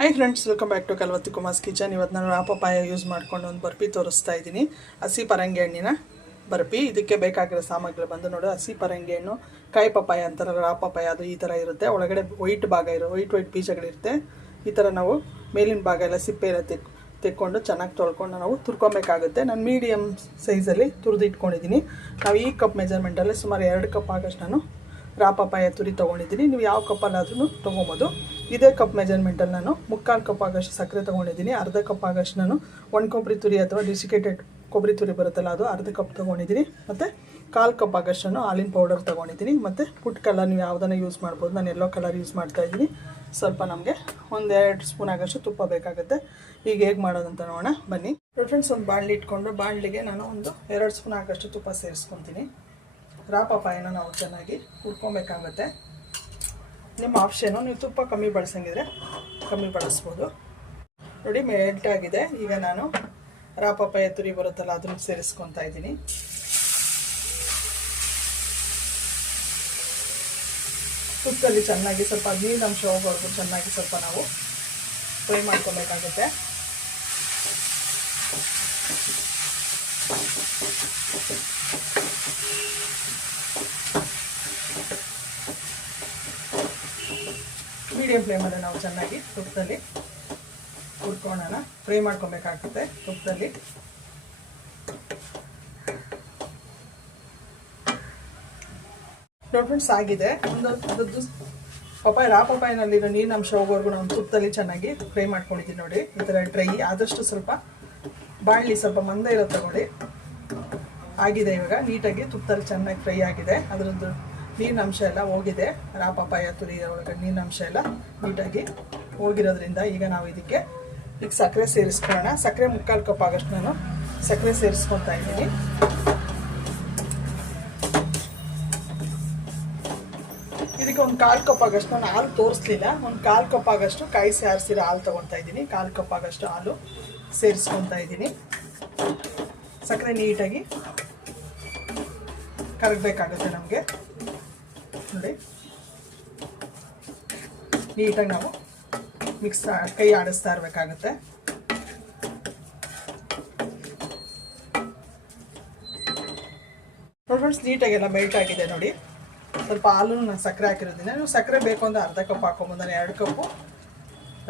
Hi friends, welcome back to Kalvatti Kumar's kitchen. ಇವತ್ತು ನಾನು ರಾಪಪಾಯ use ಮಾಡ್ಕೊಂಡು ಒಂದು ಬರ್ಫಿ ತೋರಿಸ್ತಾ ಇದ್ದೀನಿ. ಹಸಿ ಪರಂಗಿ ಹಣ್ಣಿನ ಬರ್ಫಿ. ಇದಕ್ಕೆ ಬೇಕಾಗಿರೋ ಸಾಮಗ್ರಿ ಬಂದು ನೋಡಿ, ಹಸಿ ಪರಂಗಿ ಹಣ್ಣು, ಕಾಯಿ ಪಪ್ಪಾಯ ಅಂತಾರೆ, ರಾಪಪಾಯ, ಅದು ಈ ಥರ ಇರುತ್ತೆ. ಒಳಗಡೆ ವೈಟ್ ಬೀಜಗಳಿರುತ್ತೆ. ಈ ಥರ ನಾವು ಮೇಲಿನ ಭಾಗ ಎಲ್ಲ ಸಿಪ್ಪೆ ಎಲ್ಲ ತೆಕ್ಕೊಂಡು ಚೆನ್ನಾಗಿ ತೊಳ್ಕೊಂಡು ನಾವು ತುರ್ಕೊಬೇಕಾಗುತ್ತೆ. ನಾನು ಮೀಡಿಯಮ್ ಸೈಜಲ್ಲಿ ತುರಿದು ಇಟ್ಕೊಂಡಿದ್ದೀನಿ. ನಾವು ಈ ಕಪ್ ಮೆಜರ್ಮೆಂಟಲ್ಲಿ ಸುಮಾರು 2 ಕಪ್ ಆಗೋಷ್ಟು ನಾನು ರಾಪಪಾಯ ತುರಿ ತೊಗೊಂಡಿದ್ದೀನಿ. ನೀವು ಯಾವ ಕಪ್ಪಲ್ಲಾದ್ರೂ ತೊಗೊಬೋದು. ಇದೇ ಕಪ್ ಮೆಜರ್ಮೆಂಟಲ್ಲಿ ನಾನು 3/4 ಕಪ್ ಆಗೋಷ್ಟು ಸಕ್ಕರೆ ತೊಗೊಂಡಿದ್ದೀನಿ. ಅರ್ಧ ಕಪ್ ಆಗೋಷ್ಟು ನಾನು ಒಣ ಕೊಬ್ಬರಿ ತುರಿ ಅಥವಾ ಡಿಸಿಕೇಟೆಡ್ ಕೊಬ್ಬರಿ ತುರಿ ಬರುತ್ತಲ್ಲ, ಅದು ಅರ್ಧ ಕಪ್ ತೊಗೊಂಡಿದ್ದೀನಿ. ಮತ್ತು 1/4 ಕಪ್ ಆಗೋಷ್ಟು ನಾನು ಹಾಲಿನ ಪೌಡರ್ ತೊಗೊಂಡಿದ್ದೀನಿ. ಮತ್ತು ಫುಡ್ ಕಲರ್ ನೀವು ಯಾವುದನ್ನು ಯೂಸ್ ಮಾಡ್ಬೋದು. ನಾನು ಯೆಲ್ಲೋ ಕಲರ್ ಯೂಸ್ ಮಾಡ್ತಾಯಿದ್ದೀನಿ. ಸ್ವಲ್ಪ ನಮಗೆ 1-2 ಸ್ಪೂನ್ ಆಗೋಷ್ಟು ತುಪ್ಪ ಬೇಕಾಗುತ್ತೆ. ಈಗ ಹೇಗೆ ಮಾಡೋದಂತ ನೋಡೋಣ ಬನ್ನಿ ಫ್ರೆಂಡ್ಸ್. ಒಂದು ಬಾಣಲಿ ಇಟ್ಕೊಂಡು ಬಾಣಲಿಗೆ ನಾನು ಒಂದು 2 ಸ್ಪೂನ್ ಆಗೋಷ್ಟು ತುಪ್ಪ ಸೇರಿಸ್ಕೊತೀನಿ. ರಾಪಪಾಯನ ನಾವು ಚೆನ್ನಾಗಿ ಹುರ್ಕೊಬೇಕಾಗುತ್ತೆ. ನಿಮ್ಮ ಆಪ್ಷನು, ನೀವು ತುಪ್ಪ ಕಮ್ಮಿ ಬಳಸಂಗಿದ್ರೆ ಕಮ್ಮಿ ಬಳಸ್ಬೋದು. ನೋಡಿ, ಮೆಲ್ಟ್ ಆಗಿದೆ. ಈಗ ನಾನು ರಾಪಪಾಯ ತುರಿ ಬರುತ್ತಲ್ಲ, ಅದನ್ನು ಸೇರಿಸ್ಕೊತಾ ಇದ್ದೀನಿ. ತುಪ್ಪದಲ್ಲಿ ಚೆನ್ನಾಗಿ ಸ್ವಲ್ಪ ನೀರಿನಂಶ ಹೋಗೋವರೆಗೂ ಚೆನ್ನಾಗಿ ಸ್ವಲ್ಪ ನಾವು ಫ್ರೈ ಮಾಡ್ಕೊಬೇಕಾಗುತ್ತೆ. ಮೀಡಿಯಂ ಫ್ಲೇಮಲ್ಲಿ ನಾವು ಚೆನ್ನಾಗಿ ತುಪ್ಪದಲ್ಲಿ ಹುರ್ಕೊಳ್ಳೋಣ, ಫ್ರೈ ಮಾಡ್ಕೊಬೇಕಾಗುತ್ತೆ ತುಪ್ಪದಲ್ಲಿ. ನೋಡಿ ಫ್ರೆಂಡ್ಸ್, ಆಗಿದೆ. ಅದರದ್ದು ರಾಪಪಾಯನಲ್ಲಿರೋ ನೀರಿನಂಶ ಹೋಗೋವರೆಗೂ ನಾವು ತುಪ್ಪದಲ್ಲಿ ಚೆನ್ನಾಗಿ ಫ್ರೈ ಮಾಡ್ಕೊಂಡಿದ್ದೀವಿ. ನೋಡಿ, ಈ ಥರ ಡ್ರೈ ಆದಷ್ಟು ಸ್ವಲ್ಪ ಬಾಣಲಿ ಸ್ವಲ್ಪ ಮಂದ ಇರೋ ತಗೊಳ್ಳಿ. ಆಗಿದೆ. ಇವಾಗ ನೀಟಾಗಿ ತುಪ್ಪದಲ್ಲಿ ಚೆನ್ನಾಗಿ ಫ್ರೈ ಆಗಿದೆ. ಅದರದ್ದು ನೀರಿನಂಶ ಎಲ್ಲ ಹೋಗಿದೆ. ರಾಪಪಾಯ ತುರಿ ಒಳಗೆ ನೀರಿನಂಶ ಎಲ್ಲ ನೀಟಾಗಿ ಹೋಗಿರೋದ್ರಿಂದ ಈಗ ನಾವು ಇದಕ್ಕೆ ಸಕ್ಕರೆ ಸೇರಿಸ್ಕೊಳ್ಳೋಣ. ಸಕ್ಕರೆ 3/4 ಕಪ್ ಆಗೋಷ್ಟು ನಾನು ಸಕ್ಕರೆ ಸೇರಿಸ್ಕೊತಾ ಇದ್ದೀನಿ. ಇದಕ್ಕೆ ಒಂದು 1/4 ಕಪ್ ಆಗೋಷ್ಟು ನಾನು ಹಾಲು ತೋರಿಸ್ಲಿಲ್ಲ. ಒಂದು 1/4 ಕಪ್ ಆಗೋಷ್ಟು ಕಾಯಿಸಿ ಆರಿಸಿರೋ ಹಾಲು ತೊಗೊತಾ ಇದ್ದೀನಿ. 1/4 ಕಪ್ ಆಗೋಷ್ಟು ಹಾಲು ಸೇರಿಸ್ಕೊತಾ ಇದ್ದೀನಿ. ಸಕ್ಕರೆ ನೀಟಾಗಿ ಕರಗಬೇಕಾಗುತ್ತೆ ನಮಗೆ. ನೋಡಿ, ನೀಟಾಗಿ ನಾವು ಕೈ ಆಡಿಸ್ತಾ ಇರಬೇಕಾಗುತ್ತೆ. ನೋಡಿ ಫ್ರೆಂಡ್ಸ್, ನೀಟಾಗೆಲ್ಲ ಮೆಲ್ಟ್ ಆಗಿದೆ. ನೋಡಿ, ಸ್ವಲ್ಪ ಹಾಲು ನಾನು ಸಕ್ಕರೆ ಹಾಕಿರೋದ್ರಿಂದ, ನೀವು ಸಕ್ಕರೆ ಬೇಕು ಅಂದರೆ ಅರ್ಧ ಕಪ್ ಹಾಕ್ಕೊಬೋದು. ನಾನು 2 ಕಪ್ಪು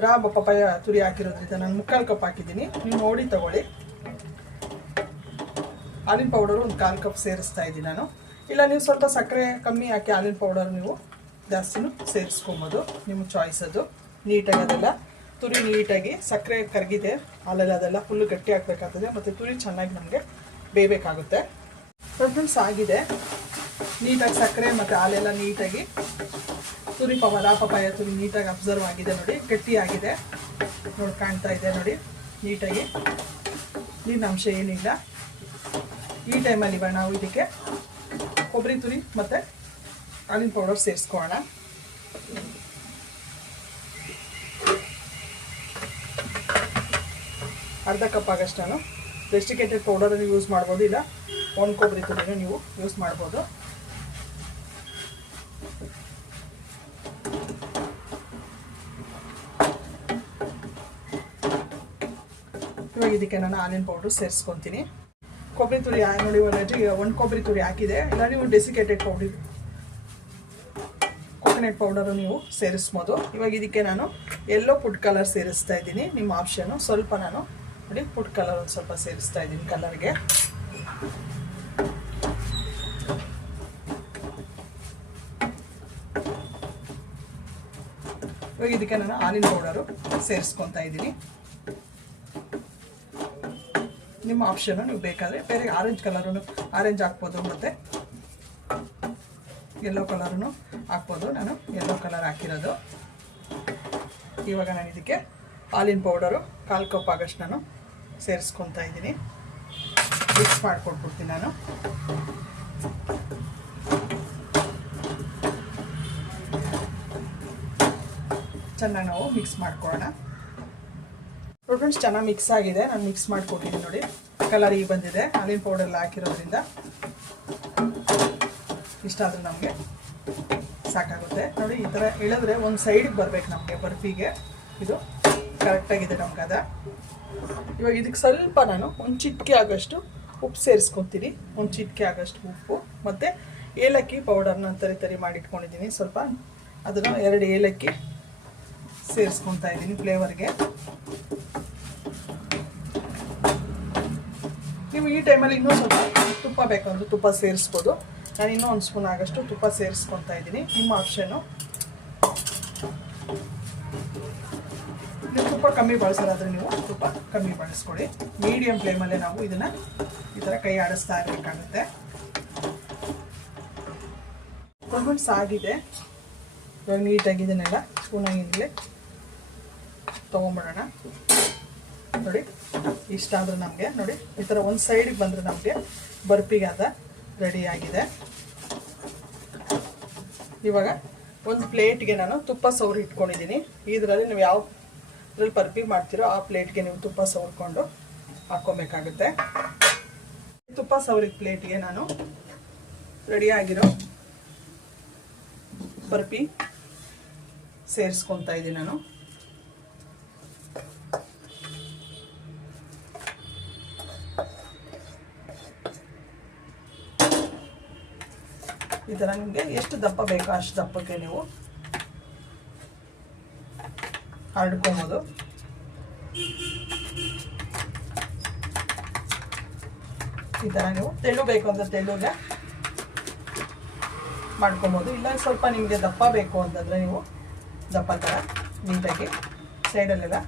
ರಾಪಪಾಯ ತುರಿ ಹಾಕಿರೋದ್ರಿಂದ ನಾನು 3/4 ಕಪ್ ಹಾಕಿದ್ದೀನಿ. ನೀವು ನೋಡಿ ತಗೊಳ್ಳಿ. ಹಾಲಿನ ಪೌಡರು ಒಂದು 1/4 ಕಪ್ ಸೇರಿಸ್ತಾ ಇದ್ದೀನಿ ನಾನು. ಇಲ್ಲ, ನೀವು ಸ್ವಲ್ಪ ಸಕ್ಕರೆ ಕಮ್ಮಿ ಹಾಕಿ ಹಾಲಿನ ಪೌಡರ್ ನೀವು ಜಾಸ್ತಿನೂ ಸೇರಿಸ್ಕೊಬೋದು, ನಿಮ್ಮ ಚಾಯ್ಸ್ ಅದು. ನೀಟಾಗಿ ಅದೆಲ್ಲ ತುರಿ ನೀಟಾಗಿ ಸಕ್ಕರೆ ಕರಗಿದೆ, ಹಾಲೆಲ್ಲ ಅದೆಲ್ಲ ಫುಲ್ಲು ಗಟ್ಟಿ ಹಾಕಬೇಕಾಗ್ತದೆ. ಮತ್ತು ತುರಿ ಚೆನ್ನಾಗಿ ನಮಗೆ ಬೇಯಬೇಕಾಗುತ್ತೆ. ಫ್ರೆಂಡ್ಸ್, ಆಗಿದೆ. ನೀಟಾಗಿ ಸಕ್ಕರೆ ಮತ್ತು ಹಾಲೆಲ್ಲ ನೀಟಾಗಿ ತುರಿ ರಾಪಪಾಯ ತುರಿ ನೀಟಾಗಿ ಅಬ್ಸರ್ವ್ ಆಗಿದೆ. ನೋಡಿ, ಗಟ್ಟಿಯಾಗಿದೆ. ನೋಡಿ, ಕಾಣ್ತಾ ಇದೆ. ನೋಡಿ, ನೀಟಾಗಿ ನೀರಿನಂಶ ಏನಿಲ್ಲ. ಈ ಟೈಮಲ್ಲಿ ಇವಾಗ ನಾವು ಇದಕ್ಕೆ ಕೊಬ್ಬರಿ ತುರಿ ಮತ್ತು ಹಾಲಿನ ಪೌಡರ್ ಸೇರಿಸ್ಕೊಳ್ಳೋಣ. ಅರ್ಧ ಕಪ್ ಆಗೋಷ್ಟು ನಾನು ಡೆಸ್ಟಿಕೇಟೆಡ್ ಪೌಡರನ್ನು ಯೂಸ್ ಮಾಡ್ಬೋದು, ಇಲ್ಲ ಒಣ ಕೊಬ್ಬರಿ ತುರಿನೂ ನೀವು ಯೂಸ್ ಮಾಡ್ಬೋದು. ಇವಾಗ ಇದಕ್ಕೆ ನಾನು ಹಾಲಿನ ಪೌಡರ್ ಸೇರಿಸ್ಕೊತೀನಿ. ಕೊಬ್ಬರಿ ತುರಿ ನೋಡಿ, ಒಣ ಕೊಬ್ಬರಿ ತುರಿ ಹಾಕಿದೆ. ಇಲ್ಲ, ನೀವು ಡೆಸಿಕೇಟೆಡ್ ಕೋಕೋನಟ್ ಪೌಡರು ನೀವು ಸೇರಿಸ್ಬೋದು. ಇವಾಗ ಇದಕ್ಕೆ ನಾನು ಯೆಲ್ಲೋ ಫುಡ್ ಕಲರ್ ಸೇರಿಸ್ತಾ ಇದ್ದೀನಿ. ನಿಮ್ಮ ಆಪ್ಷನು. ಸ್ವಲ್ಪ ನಾನು ನೋಡಿ ಫುಡ್ ಕಲರ್ ಒಂದು ಸ್ವಲ್ಪ ಸೇರಿಸ್ತಾ ಇದ್ದೀನಿ ಕಲರ್ಗೆ. ಇವಾಗ ಇದಕ್ಕೆ ನಾನು ಹಾಲಿನ ಪೌಡರು ಸೇರಿಸ್ಕೊತಾ ಇದ್ದೀನಿ. ನಿಮ್ಮ ಆಪ್ಷನು. ನೀವು ಬೇಕಾದರೆ ಬೇರೆ ಆರೆಂಜ್ ಹಾಕ್ಬೋದು, ಮತ್ತು ಯೆಲ್ಲೋ ಕಲರೂ ಹಾಕ್ಬೋದು. ನಾನು ಯೆಲ್ಲೋ ಕಲರ್ ಹಾಕಿರೋದು. ಇವಾಗ ನಾನು ಇದಕ್ಕೆ ಹಾಲಿನ ಪೌಡರು 1/4 ಕಪ್ ಆಗೋಷ್ಟು ನಾನು ಸೇರಿಸ್ಕೊತಾ ಇದ್ದೀನಿ. ಮಿಕ್ಸ್ ಮಾಡಿಕೊಟ್ಬಿಡ್ತೀನಿ ನಾನು. ಚೆನ್ನಾಗಿ ನಾವು ಮಿಕ್ಸ್ ಮಾಡ್ಕೊಳ್ಳೋಣ. ನೋಡಿ ಫ್ರೆಂಡ್ಸ್, ಚೆನ್ನಾಗಿ ಮಿಕ್ಸ್ ಆಗಿದೆ. ನಾನು ಮಿಕ್ಸ್ ಮಾಡಿಕೊಟ್ಟಿದ್ದೀನಿ. ನೋಡಿ, ಕಲರ್ ಈಗ ಬಂದಿದೆ. ಹಾಲಿನ ಪೌಡರ್ ಹಾಕಿರೋದ್ರಿಂದ ಇಷ್ಟ ಆದರೆ ನಮಗೆ ಸಾಕಾಗುತ್ತೆ. ನೋಡಿ, ಈ ಥರ ಇಳಿದ್ರೆ ಒಂದು ಸೈಡಿಗೆ ಬರಬೇಕು ನಮಗೆ ಬರ್ಫಿಗೆ. ಇದು ಕರೆಕ್ಟಾಗಿದೆ ನಮ್ಗೆ ಅದ. ಇವಾಗ ಇದಕ್ಕೆ ಸ್ವಲ್ಪ ನಾನು ಒಂದು ಚಿಟಿಕೆ ಆಗೋಷ್ಟು ಉಪ್ಪು ಸೇರಿಸ್ಕೊತೀನಿ. ಒಂದು ಚಿಟಿಕೆ ಆಗೋಷ್ಟು ಉಪ್ಪು ಮತ್ತು ಏಲಕ್ಕಿ ಪೌಡರ್ನ ತರಿ ಮಾಡಿಟ್ಕೊಂಡಿದ್ದೀನಿ. ಸ್ವಲ್ಪ ಅದನ್ನು 2 ಏಲಕ್ಕಿ ಸೇರಿಸ್ಕೊತಾ ಇದ್ದೀನಿ ಫ್ಲೇವರ್ಗೆ. ನೀವು ಈ ಟೈಮಲ್ಲಿ ಇನ್ನೂ ಸ್ವಲ್ಪ ತುಪ್ಪ ಬೇಕಂದ್ರೆ ತುಪ್ಪ ಸೇರಿಸ್ಬೋದು. ನಾನು ಇನ್ನೂ 1 ಸ್ಪೂನ್ ಆಗೋಷ್ಟು ತುಪ್ಪ ಸೇರಿಸ್ಕೊತಾ ಇದ್ದೀನಿ. ನಿಮ್ಮ ಆಪ್ಷನ್ನು. ನೀವು ತುಪ್ಪ ಕಮ್ಮಿ ಬಳಸೋದಾದರೆ ನೀವು ತುಪ್ಪ ಕಮ್ಮಿ ಬಳಸ್ಕೊಳ್ಳಿ. ಮೀಡಿಯಮ್ ಫ್ಲೇಮಲ್ಲೇ ನಾವು ಇದನ್ನು ಈ ಥರ ಕೈ ಆಡಿಸ್ತಾ ಇರಬೇಕಾಗುತ್ತೆ. ಮಿನಿಟ್ಸ್ ಆಗಿದೆ. ಇವಾಗ ನೀಟಾಗಿ ಇದನ್ನೆಲ್ಲ ಸ್ಪೂನಾಗಿಂದಲೇ ತೊಗೊಂಬಿಡೋಣ. ನೋಡಿ ಇಷ್ಟಾದರೂ ನಮಗೆ ನೋಡಿ ಈ ಥರ ಒಂದು ಸೈಡಿಗೆ ಬಂದರೆ ನಮಗೆ ಬರ್ಪಿಗಾದ ರೆಡಿಯಾಗಿದೆ. ಇವಾಗ ಒಂದು ಪ್ಲೇಟ್ಗೆ ನಾನು ತುಪ್ಪ ಸವರಿ ಇಟ್ಕೊಂಡಿದ್ದೀನಿ. ಇದರಲ್ಲಿ ನೀವು ಯಾವುದ್ರಲ್ಲಿ ಬರ್ಪಿ ಮಾಡ್ತೀರೋ ಆ ಪ್ಲೇಟ್ಗೆ ನೀವು ತುಪ್ಪ ಸವರ್ಕೊಂಡು ಹಾಕ್ಕೊಬೇಕಾಗುತ್ತೆ. ತುಪ್ಪ ಸವರಿದ ಪ್ಲೇಟ್ಗೆ ನಾನು ರೆಡಿಯಾಗಿರೋ ಬರ್ಪಿ ಸೇರಿಸ್ಕೊತಾ ಇದ್ದೀನಿ. ನಾನು ಈ ಥರ ನಿಮಗೆ ಎಷ್ಟು ದಪ್ಪ ಬೇಕೋ ಅಷ್ಟು ದಪ್ಪಕ್ಕೆ ನೀವು ಹರಡ್ಕೊಬೋದು. ಈ ಥರ ನೀವು ತೆಳು ಬೇಕು ಅಂದರೆ ತೆಳುಗೆ ಮಾಡ್ಕೊಬೋದು. ಇಲ್ಲ ಸ್ವಲ್ಪ ನಿಮಗೆ ದಪ್ಪ ಬೇಕು ಅಂತಂದರೆ ನೀವು ದಪ್ಪ ಥರ ನೀಟಾಗಿ ಸೈಡಲ್ಲೆಲ್ಲ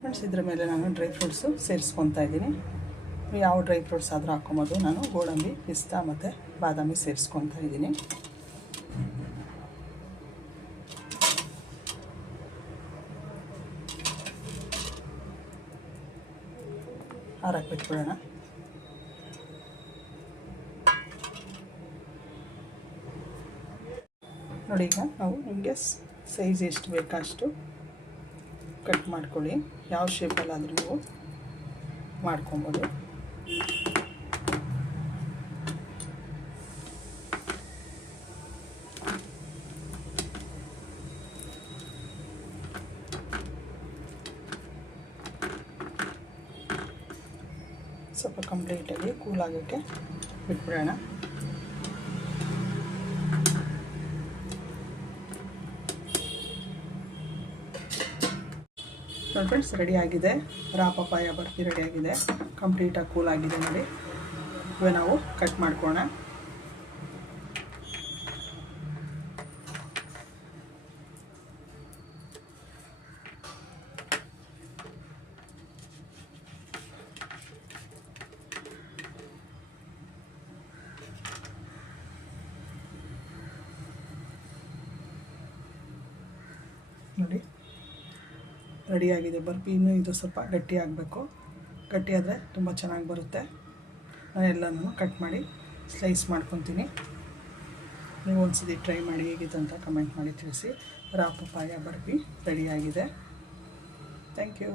ಫ್ರೆಂಡ್ಸ್ ಇದ್ರ ಮೇಲೆ ನಾನು ಡ್ರೈ ಫ್ರೂಟ್ಸು ಸೇರಿಸ್ಕೊತಾ ಇದ್ದೀನಿ. ಯಾವ ಡ್ರೈ ಫ್ರೂಟ್ಸ್ ಆದರೂ ಹಾಕ್ಕೊಬೋದು. ನಾನು ಗೋಡಂಬಿ, ಪಿಸ್ತಾ ಮತ್ತು ಬಾದಾಮಿ ಸೇರಿಸ್ಕೊತಾ ಇದ್ದೀನಿ. ಆರಕ್ಕೆ ಬಿಟ್ಬಿಡೋಣ. ನೋಡಿ ಈಗ ನಾವು ನಿಮಗೆ ಸೈಜ್ ಎಷ್ಟು ಬೇಕಷ್ಟು ಕಟ್ ಮಾಡ್ಕೊಳ್ಳಿ. ಯಾವ ಶೇಪಲ್ಲಾದರೂ ನೀವು ಮಾಡ್ಕೊಬೋದು. ಸ್ವಲ್ಪ ಕಂಪ್ಲೀಟಾಗಿ ಕೂಲ್ ಆಗೋಕ್ಕೆ ಬಿಟ್ಬಿಡೋಣ. ನೋಡಿ ಫ್ರೆಂಡ್ಸ್ ರೆಡಿಯಾಗಿದೆ. ರಾ ಪಪಾಯ ಬರ್ಫಿ ರೆಡಿಯಾಗಿದೆ. ಕಂಪ್ಲೀಟಾಗಿ ಕೂಲ್ ಆಗಿದೆ ನೋಡಿ. ಇವಾಗ ನಾವು ಕಟ್ ಮಾಡ್ಕೋಣ. ನೋಡಿ ರೆಡಿಯಾಗಿದೆ ಬರ್ಫಿ. ಇನ್ನೂ ಇದು ಸ್ವಲ್ಪ ಗಟ್ಟಿ ಆಗಬೇಕು. ಗಟ್ಟಿ ಆದರೆ ತುಂಬ ಚೆನ್ನಾಗಿ ಬರುತ್ತೆ. ನಾನು ಎಲ್ಲನೂ ಕಟ್ ಮಾಡಿ ಸ್ಲೈಸ್ ಮಾಡ್ಕೊತೀನಿ. ನೀವು ಒಂದ್ಸತಿ ಟ್ರೈ ಮಾಡಿ ಹೇಗಿತ್ತು ಅಂತ ಕಮೆಂಟ್ ಮಾಡಿ ತಿಳಿಸಿ. ರಾ ಪಪಾಯ ಬರ್ಫಿ ರೆಡಿಯಾಗಿದೆ. Thank you.